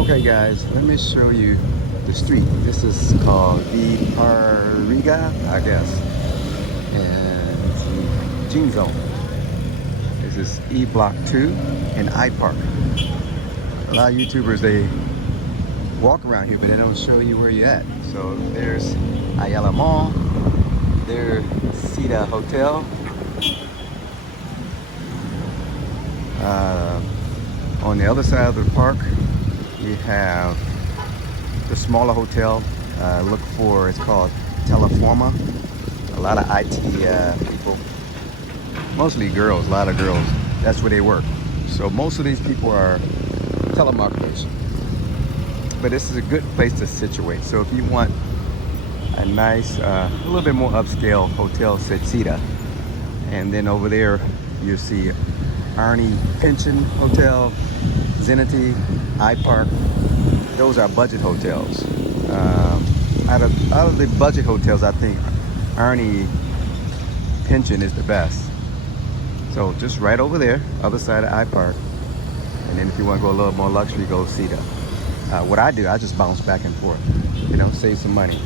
Okay guys, let me show you the street. This is called the Pariga, I guess. And it's the Gene Zone. This is E Block 2 and I Park. A lot of YouTubers, they walk around here, but they don't show you where you're at. So there's Ayala Mall, there's Cedar Hotel. On the other side of the park, we have the smaller hotel. Look for, it's called Teleforma. A lot of IT people, mostly girls, a lot of girls, that's where they work. So most of these people are telemarketers. But this is a good place to situate. So if you want a nice, a little bit more upscale hotel, Cedar. And then over there, you see Arnie Pension Hotel, Zenity, I Park. Those are budget hotels. Out of the budget hotels, I think Arnie Pension is the best. So just right over there, other side of I Park. And then if you want to go a little more luxury, go Cedar. What I do, I just bounce back and forth. You know, save some money.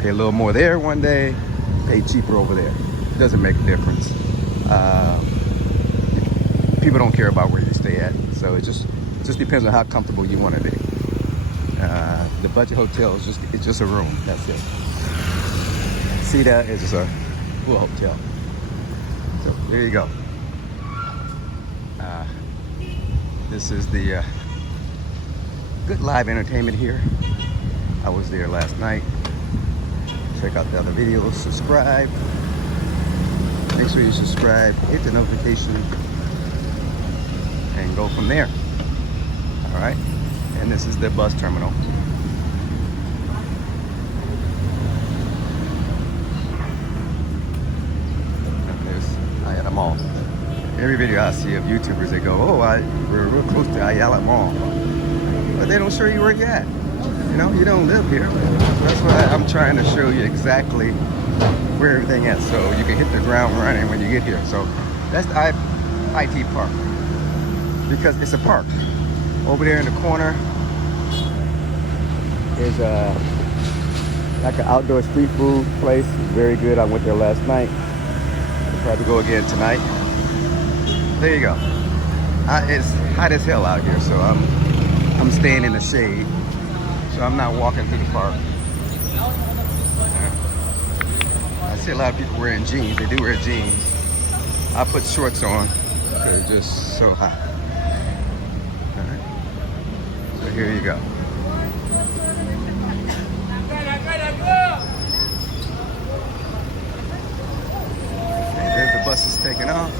Pay a little more there one day, pay cheaper over there. It doesn't make a difference. People don't care about where you stay at, so it just depends on how comfortable you want to be. The budget hotel is just a room. That's it. Cedar is just a full hotel. So there you go. This is the good live entertainment here. I was there last night. Check out the other videos. Subscribe. Make sure you subscribe. Hit the notification. And go from there. All right. And this is the bus terminal. And there's Ayala Mall. Every video I see of YouTubers, they go, "Oh, we're real close to Ayala Mall," but they don't show you where you're at. You know, you don't live here. That's why I'm trying to show you exactly where everything is, so you can hit the ground running when you get here. So that's the IT Park, because it's a park. Over there in the corner is like an outdoor street food place. Very good. I went there last night. I'll probably go again tonight. There you go. It's hot as hell out here, so I'm staying in the shade. So I'm not walking through the park. I see a lot of people wearing jeans. They do wear jeans. I put shorts on because it's just so hot. All right. So here you go. Okay, there's the buses taking off.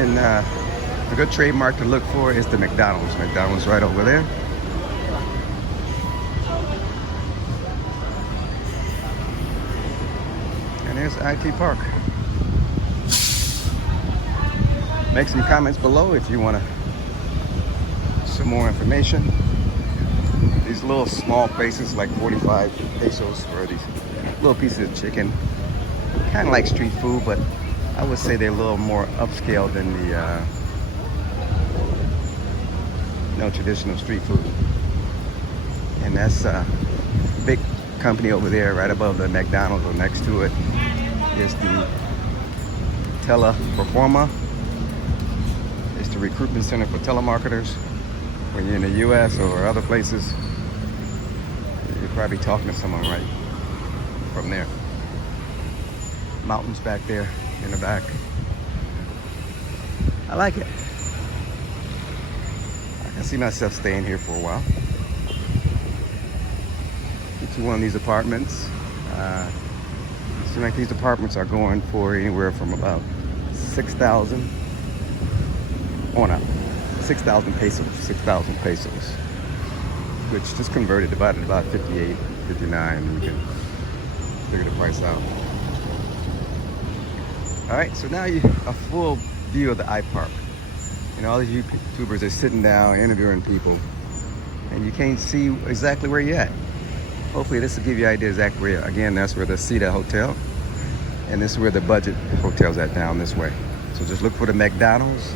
And a good trademark to look for is the McDonald's. McDonald's right over there. And there's IT Park. Make some comments below if you want some more information. These little small places, like 45 pesos for these little pieces of chicken. Kind of like street food, but I would say they're a little more upscale than the traditional street food. And that's a big company over there, right above the McDonald's, or next to it is the Teleperforma. It's the recruitment center for telemarketers. When you're in the US or other places, you're probably talking to someone right from there. Mountains back there in the back. I like it. I can see myself staying here for a while. to one of these apartments. It seems like these apartments are going for anywhere from about 6,000 on up. 6,000 pesos, 6,000 pesos, which just converted about 58, 59. You can figure the price out. All right, so now you a full view of the I Park. You know, all these YouTubers are sitting down interviewing people, and you can't see exactly where you're at. Hopefully this will give you an idea exactly where. Again, that's where the Cedar Hotel, and this is where the budget hotel's at down this way. So just look for the McDonald's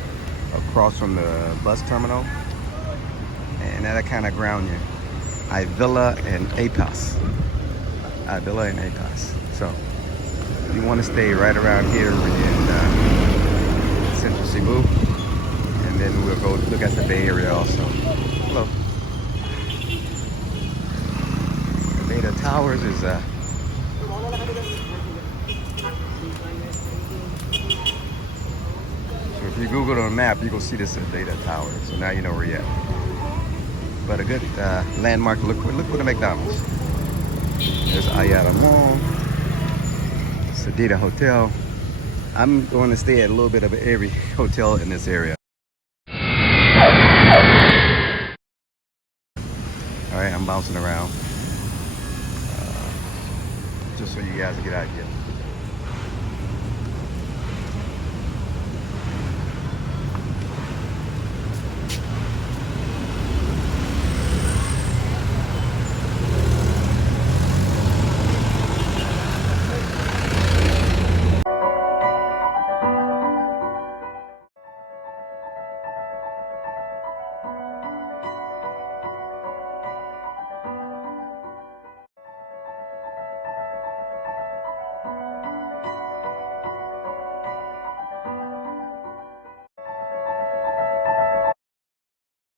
across from the bus terminal, and that'll kind of ground you. iVilla and APAS. iVilla and APAS. So you want to stay right around here in Central Cebu, and then we'll go look at the Bay Area also. Hello. The Data Towers is so if you Google on a map, you will see this at Data Towers. So now you know where you're at. But a good landmark to look for the McDonald's. There's Ayala Mall, Cedar Hotel. I'm going to stay at a little bit of every hotel in this area. All right, I'm bouncing around just so you guys get an idea.